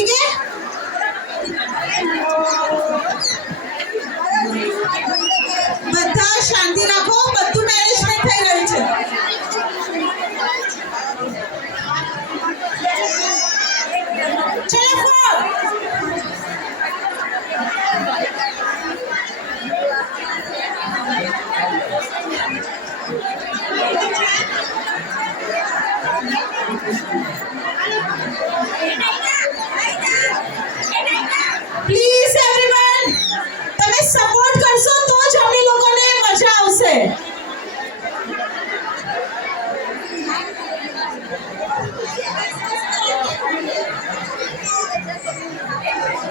ठीक है? બધા શાંતિ રાખો, બધું મેનેજમેન્ટ થઈ રહ્યું છે. ચલો ફોર. પ્લીઝ એવરીવન, તમે સપોર્ટ કરશો તો જ અમને લોકોને મજા આવશે.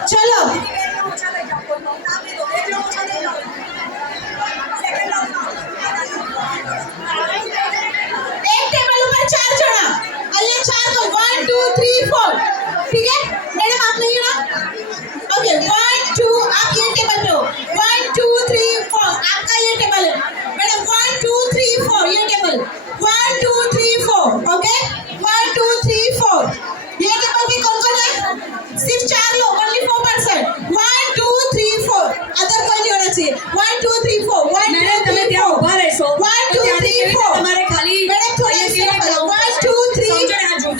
ચલો एक टेबल ऊपर 4 जना, अल्ले 4 को 1 2 3 4, ठीक है मैडम? आप नहीं हो ना? ओके 1 2, आप ये टेबल पे हो. 1 2 3 4 आपका ये टेबल है मैडम. 1 2 3 4 ये टेबल. 1 2 3 4, ओके 1 2 3 4. ये टेबल पे कौन-कौन है? सिर्फ 4 लोग, ओनली 4%. 1 2 3 4, अदर कोई नहीं होना चाहिए. 1 2 3 4. मैडम તમે ત્યાં ઊભા રહેશો. 1 2 3 4. તમારે ખાલી मैडम थोड़ा सा 1 2 3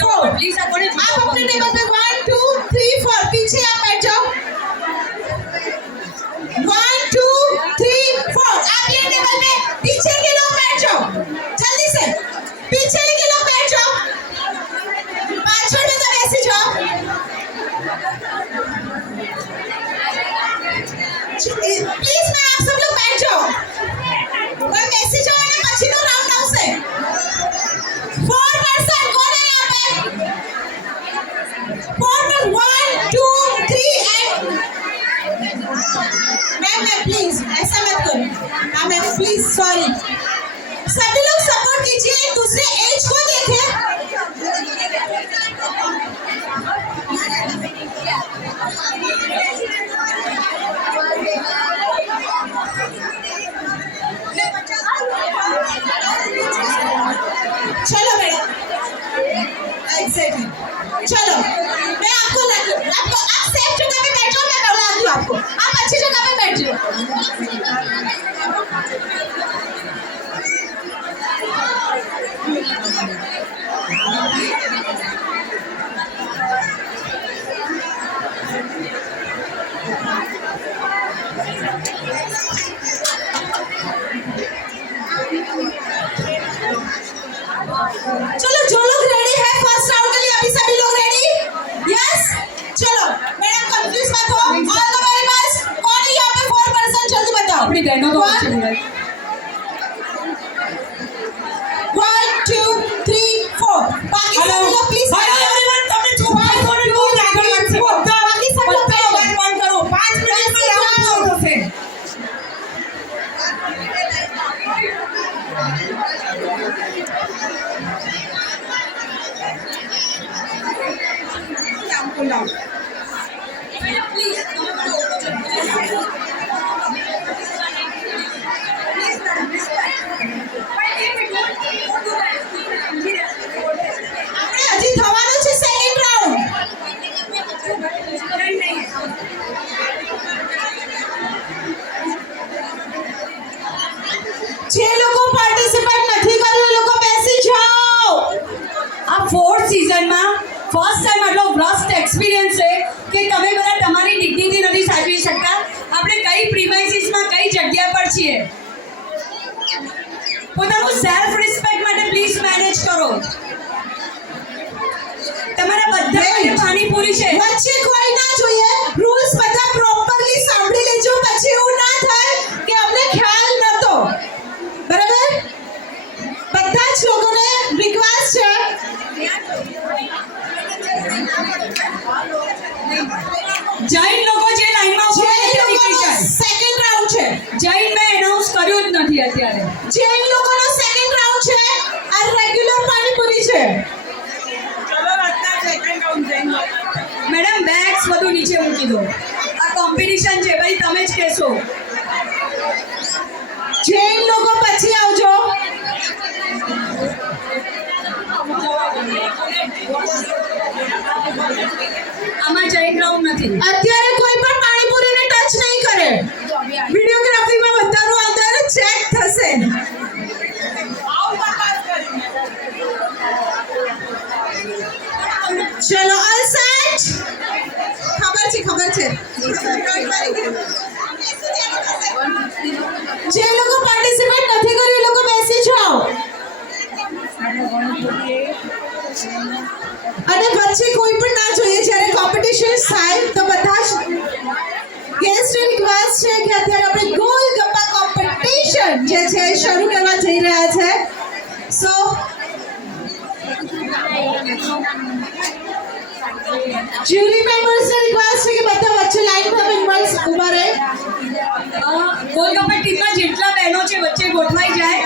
4. પ્લીઝ આ કોને आप अपने टेबल पे 1 2 3 4 पीछे आप बैठ जाओ. 1 2 3 4. आप ये टेबल पे पीछे के लोग बैठ जाओ, जल्दी से पीछे के लोग बैठ जाओ. पाछड़ में तो ऐसे जाओ. प्लीज मैं आप सब लोग बैठ जाओ. कोई मैसेज हो ना पछीनो राउंड આવશે. 4% कौन है यहाँ पे? 1 2 3 एंड मैम प्लीज ऐसा मत करो. हाँ मैम प्लीज, सॉरी. सभी लोग सपोर्ट कीजिए, एक दूसरे एज को देखें. चलो मैडम, एग्जैक्टली. चलो मैं आपको आप सेफ जगह पे बैठ जाओ, मैं बुलाती हूँ आपको. आप अच्छी जगह पे बैठ जाओ. चलो जो लोग रेडी है फर्स्ट राउंड के लिए, अभी सभी लोग रेडी? यस. चलो मैडम कंफ्यूज मत हो. All the very best. कौन है यहाँ पे 4%? जल्दी बताओ. આપણી બહેનો તો છે. 1 2 3 4. बाकी सब लोग प्लीज. हेलो एवरीवन, તમે ચૂપ કરો ને કોઈ આગળ વધશે. बाकी सब लोग બધા વાત બંધ કરો. 5 મિનિટમાં રાઉન્ડ પૂરો થશે. હજી થવાનું છે સેકન્ડ રાઉન્ડ. જે લોકો પાર્ટિસિપેટ નથી કર્યું એ લોકો બેસી જાઓ. આ 4th સિઝનમાં ફર્સ્ટ ટાઈમ આટલો વ્રસ્ટ એક્સપિરિયન્સ છે કે તમે બધા તમારી ડિગ્નિટી નથી સાચવી શકતા. આપણે કઈ પ્રીમાઇસીસમાં કઈ જગ્યા પર છીએ. પોતાનું સેલ્ફ રિસ્પેક્ટ માટે પ્લીઝ મેનેજ કરો. તમારા બધા માટે પાણીપુરી છે. વચ્ચે કોઈ ના જોઈએ. રૂલ્સ બધા પ્રોપરલી સાંભળી લેજો, પછી એવું ના થાય કે અમને ખ્યાલ નતો. બરાબર? બધા જ લોકોને રિક્વેસ્ટ છે. જૈન લોકો જે લાઈનમાં ઉભા છે તે નીકળી જાય. સેકન્ડ રાઉન્ડ છે. જૈન મેં એનાઉન્સ કર્યું જ નથી અત્યારે. જૈન લોકોનો સેકન્ડ રાઉન્ડ છે. આ રેગ્યુલર પાણીપુરી છે. મેડમ બેગ્સ બધું નીચે મૂકી દો. આ કોમ્પિટિશન છે ભાઈ, તમે જ કહેશો. જૈન લોકો પછી આવજો. આમાં ચેક રાઉન્ડ નથી. અત્યારે કોઈ પણ પાણીપુરીને ટચ નહીં કરે. વિડીયોગ્રાફીમાં બધાનું અંદર ચેક થશે. ચલો ઓલ સેટ. ખબર છે જે લોકો પાર્ટિસિપેટ નથી કર્યું એ લોકો બેસી જાઓ. અને વચ્ચે કોઈ પણ ના જોઈએ. જ્યારે કોમ્પિટિશન થાય તો બધા જ ગેસ્ટ રિક્વેસ્ટ છે કે અત્યારે આપણે ગોલગપ્પા કોમ્પિટિશન જે છે એ શરૂ કરવા જઈ રહ્યા છે. સો જ્યુરી મેમ્બર્સને રિક્વેસ્ટ છે કે બધા વચ્ચે લાઈનમાં મેમ્બર્સ ઊભા રહે. ગોલગપ્પા ટીમમાં જેટલા બહેનો છે વચ્ચે ગોઠવાઈ જાય.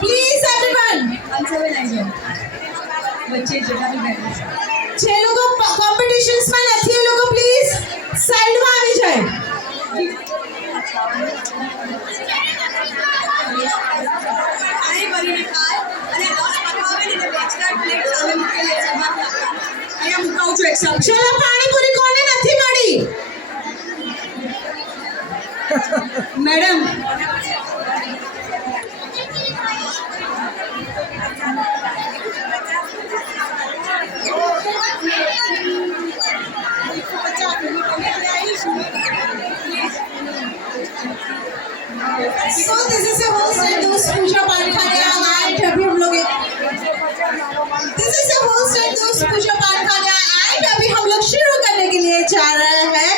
Please everyone. વચ્ચે જેટલા બી બહેનો છે. જે લોકો કોમ્પિટિશન્સમાં નથી એ લોકો પ્લીઝ સાઈડમાં આવી જાય. પાણી ભરીને ખાય અને રસ પકાવે ને બેચકાર પ્લેટ સામે મૂકેલી છે. અહીંયા મુકાવું છું એક સાથે. ચલો પાણીપુરી કોને નથી મળી? Madam So this is a host and those पूजा पाठ खाने आए अभी हम लोग This is a host and those पूजा पाठ खाने आए अभी हम लोग शुरू करने के लिए जा रहे हैं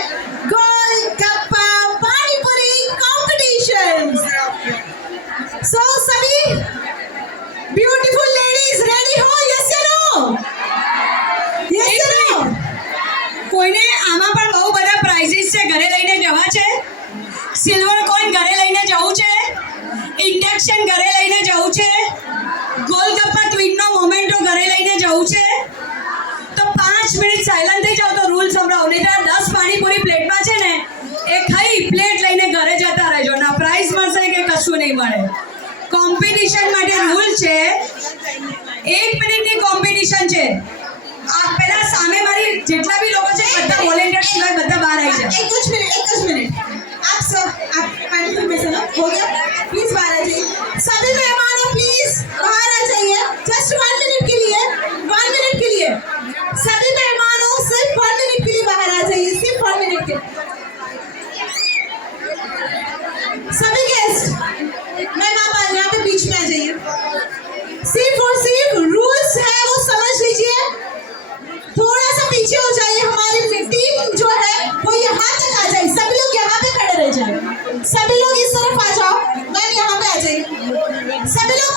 गोलगप्पा पानीपुरी कॉम्पिटिशन. So सभी beautiful ladies ready हो? Yes or no? Yes or no? કોઈને આમાં પણ બહુ બધા પ્રાઇઝીસ છે. ઘરે લઈને જવા છે. સિલ્વર કોઈન ઘરે લઈને જવું છે. ઇન્ડક્શન ઘરે લઈને જવું છે. ગોલગપ્પા ક્વીનનો મોમેન્ટો ઘરે લઈને જવું છે. તો 5 મિનિટ સાયલન્ટ થઈ જાવ તો રૂલ સંભળાવો. નહીં તો 10 પાણીપુરી પ્લેટમાં છે ને એ ખાઈ પ્લેટ લઈને ઘરે જતા રહેજો. ના પ્રાઇઝ મળશે કે કશું નહીં મળે. કોમ્પિટિશન માટે રૂલ છે 1 મિનિટની કોમ્પિટિશન છે. આ પહેલા સામે મારી જેટલા બી લોકો છે બધા વોલેન્ટિયર સિવાય બધા બહાર આવી જાય. एक कुछ मिनट आप सब आप पानीपुरी में से ना हो गया प्लीज बाहर आ जाइए. सभी मेहमानों प्लीज बाहर आ जाइए. जस्ट 1 मिनट के लिए सभी मेहमानों सिर्फ 1 मिनट के लिए बाहर आ जाइए. सिर्फ 1 मिनट के सभी गेस्ट मैम आप यहाँ पे बीच में आ जाइए. सिर्फ और सिर्फ रूल्स है वो समझ लीजिए. थोड़ा सा पीछे हो जाइए. हमारी टीम जो है वो यहाँ तक आ जाए. सभी लोग यहाँ पे खड़े रह जाए. सभी लोग इस तरफ आ जाओ. मैम यहाँ पे आ जाइए. सभी लोग